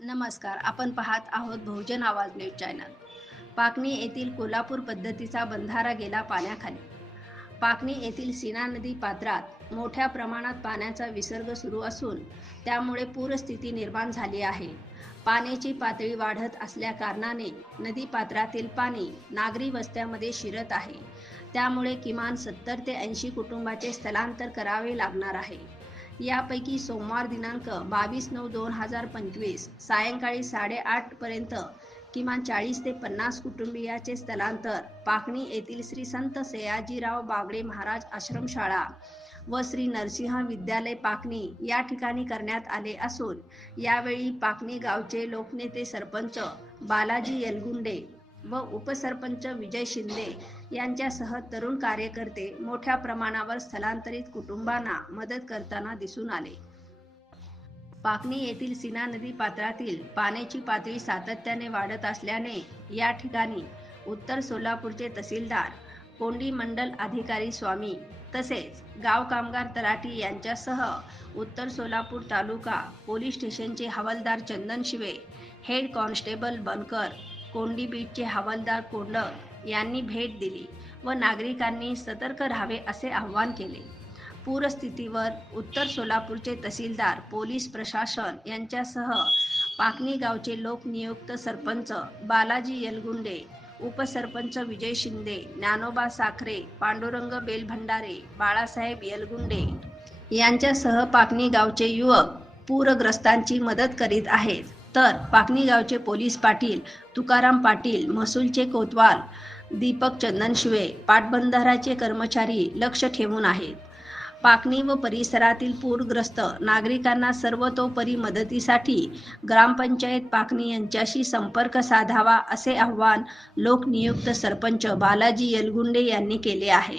नमस्कार आपण पाहत आहोत बहुजन आवाज न्यूज चॅनल. पाकणी येथील कोल्हापूर पद्धतीचा बंधारा गेला पाण्याखाली. पाकणी येथील सीना नदी पात्रात मोठ्या प्रमाणात पाण्याचा विसर्ग सुरू असून त्यामुळे पूरस्थिती निर्माण झाली आहे. पाण्याची पातळी वाढत असल्या कारणाने नदी पात्रातील पाणी नागरी वस्त्यामध्ये शिरत आहे. त्यामुळे किमान सत्तर ते ऐंशी कुटुंबाचे स्थलांतर करावे लागणार आहे. यापैकी सोमवार दिनांक बावीस नऊ दोन हजार पंचवीस सायंकाळी साडेआठ पर्यंत किमान चाळीस ते पन्नास कुटुंबियाचे स्थलांतर पाकणी येथील श्री संत सयाजीराव बागडे महाराज आश्रमशाळा व श्री नरसिंह विद्यालय पाकणी या ठिकाणी करण्यात आले असून यावेळी पाकणी गावचे लोकनेते सरपंच बालाजी येलगुंडे व उपसरपंच विजय शिंदे यांच्यासह तरुण कार्यकर्ते मोठ्या प्रमाणावर स्थलांतरित कुटुंबांना मदत करताना दिसून आले. पाकणी येथील सीना नदी पात्रातील पाण्याची पातळी सातत्याने वाढत असल्याने या ठिकाणी उत्तर सोलापूरचे तहसीलदार कोंडी मंडल अधिकारी स्वामी तसेच गाव कामगार तराटी यांच्यासह उत्तर सोलापूर तालुका पोलीस स्टेशनचे हवालदार चंदन शिवे हेड कॉन्स्टेबल बनकर कोंडी बीटचे हवालदार कोंडक यांनी भेट दिली व नागरिकांनी सतर्क राहावे असे आवाहन केले. पूरस्थितीवर उत्तर सोलापूरचे तहसीलदार पोलीस प्रशासन यांच्यासह पाकणी गावचे लोकनियुक्त सरपंच बालाजी यलगुंडे उपसरपंच विजय शिंदे ज्ञानोबा साखरे पांडुरंग बेलभंडारे बाळासाहेब यलगुंडे यांच्यासह पाकणी गावचे युवक पूरग्रस्तांची मदत करीत आहेत. तर पाकणी गावचे पोलीस पाटील तुकाराम पाटील महसूलचे कोतवाल दीपक चंदन शिवे पाटबंधाराचे कर्मचारी लक्ष ठेवून आहेत. पाकणी व परिसरातील पूरग्रस्त नागरिकांना सर्वतोपरी मदतीसाठी ग्रामपंचायत पाकणी यांच्याशी संपर्क साधावा असे आवाहन लोकनियुक्त सरपंच बालाजी येलगुंडे यांनी केले आहे.